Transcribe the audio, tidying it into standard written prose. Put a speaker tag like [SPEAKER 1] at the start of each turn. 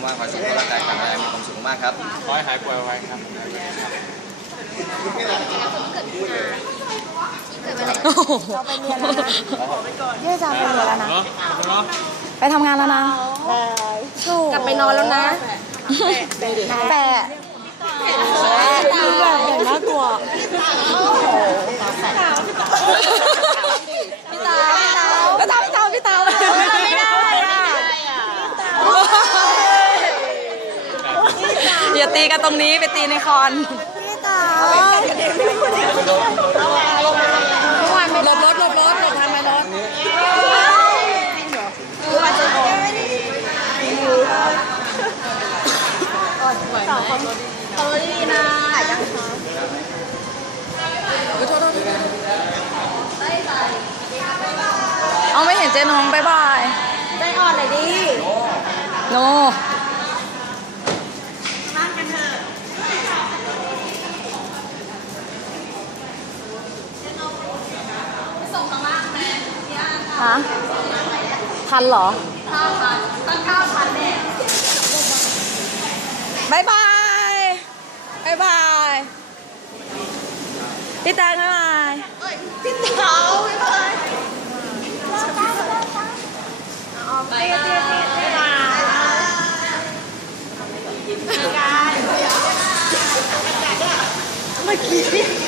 [SPEAKER 1] มากๆขอให้สุขภาพร่างกายแข็งแรงมีความสุขมากครับ
[SPEAKER 2] ขอให้หายป่วยไวครับ
[SPEAKER 3] เราไปเรียนแล้วนะยืดจานไปเรียนแล้วนะไปทำงานแล้วนะกลับไปนอนแล้วนะแปะคือแบบอย่างน่ากลัวพี่ตาไม่ได้อย่าตีกันตรงนี้ไปตีในคอนพี่ตาหลบรถหลบทางไปรถเขาดีนะยังเอาไม่เห็นเจ๊น้องบายบายใจอ่อนเลยดิโนฮะทันเหรอตั้ง9,000แน่บายบายพี่แตงบายบายพี่เต๋าบายบายไปเมื่อกี้